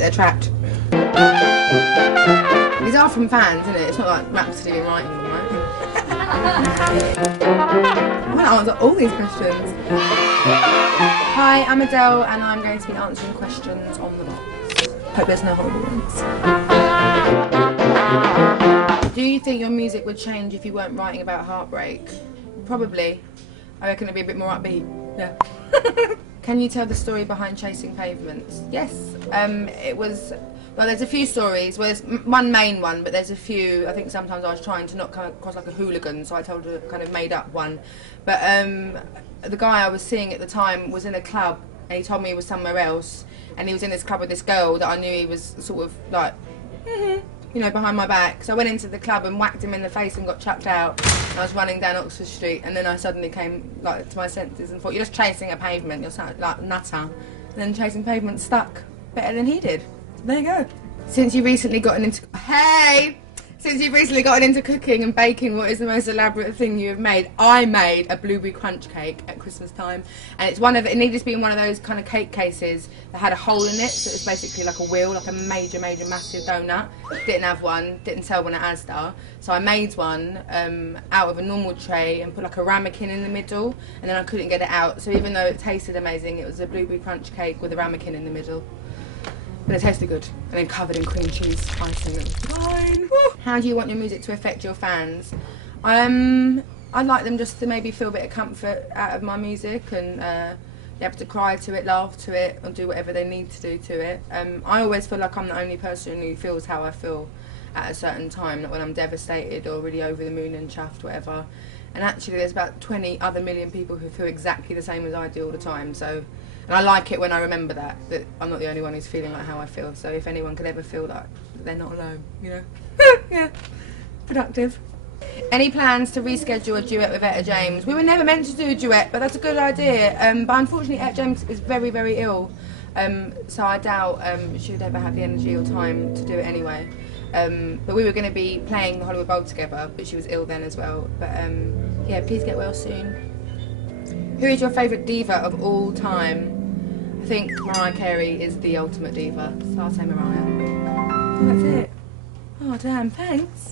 they're trapped. These are from fans, isn't it? It's not like Rhapsody been writing them, right? I want to answer all these questions. Hi, I'm Adele and I'm going to be answering questions on the box. Hope there's no horrible ones. Do you think your music would change if you weren't writing about heartbreak? Probably. I reckon it'd be a bit more upbeat. Yeah. Can you tell the story behind Chasing Pavements? Yes. It was... Well, there's a few stories. Well, there's one main one, but there's a few. I think sometimes I was trying to not come across like a hooligan, so I told a kind of made-up one. But the guy I was seeing at the time was in a club, and he told me he was somewhere else, and he was in this club with this girl that I knew he was sort of like, you know, behind my back. So I went into the club and whacked him in the face and got chucked out. I was running down Oxford Street, and then I suddenly came like to my senses and thought, you're just chasing a pavement. You're like nutter. And then Chasing Pavement stuck better than he did. There you go. Since you've recently gotten into cooking and baking, what is the most elaborate thing you have made? I made a blueberry crunch cake at Christmas time, and it needed to be in one of those kind of cake cases that had a hole in it, so it was basically like a wheel, like a major massive donut. Didn't have one, didn't sell one at Asda, so I made one out of a normal tray and put like a ramekin in the middle, and then I couldn't get it out, so even though it tasted amazing, it was a blueberry crunch cake with a ramekin in the middle. But it tasted good, and then covered in cream cheese icing. It was fine. How do you want your music to affect your fans? I'd like them just to maybe feel a bit of comfort out of my music and be able to cry to it, laugh to it, or do whatever they need to do to it. I always feel like I'm the only person who feels how I feel at a certain time, like when I'm devastated or really over the moon and chuffed, whatever. And actually there's about 20 other million people who feel exactly the same as I do all the time. So. And I like it when I remember that I'm not the only one who's feeling like how I feel. So if anyone could ever feel like they're not alone, you know? Yeah, productive. Any plans to reschedule a duet with Etta James? We were never meant to do a duet, but that's a good idea. But unfortunately Etta James is very, very ill. So I doubt she would ever have the energy or time to do it anyway. But we were going to be playing the Hollywood Bowl together, but she was ill then as well. But yeah, please get well soon. Who is your favourite diva of all time? I think Mariah Carey is the ultimate diva, so I'll say Mariah. That's it. Oh damn, thanks.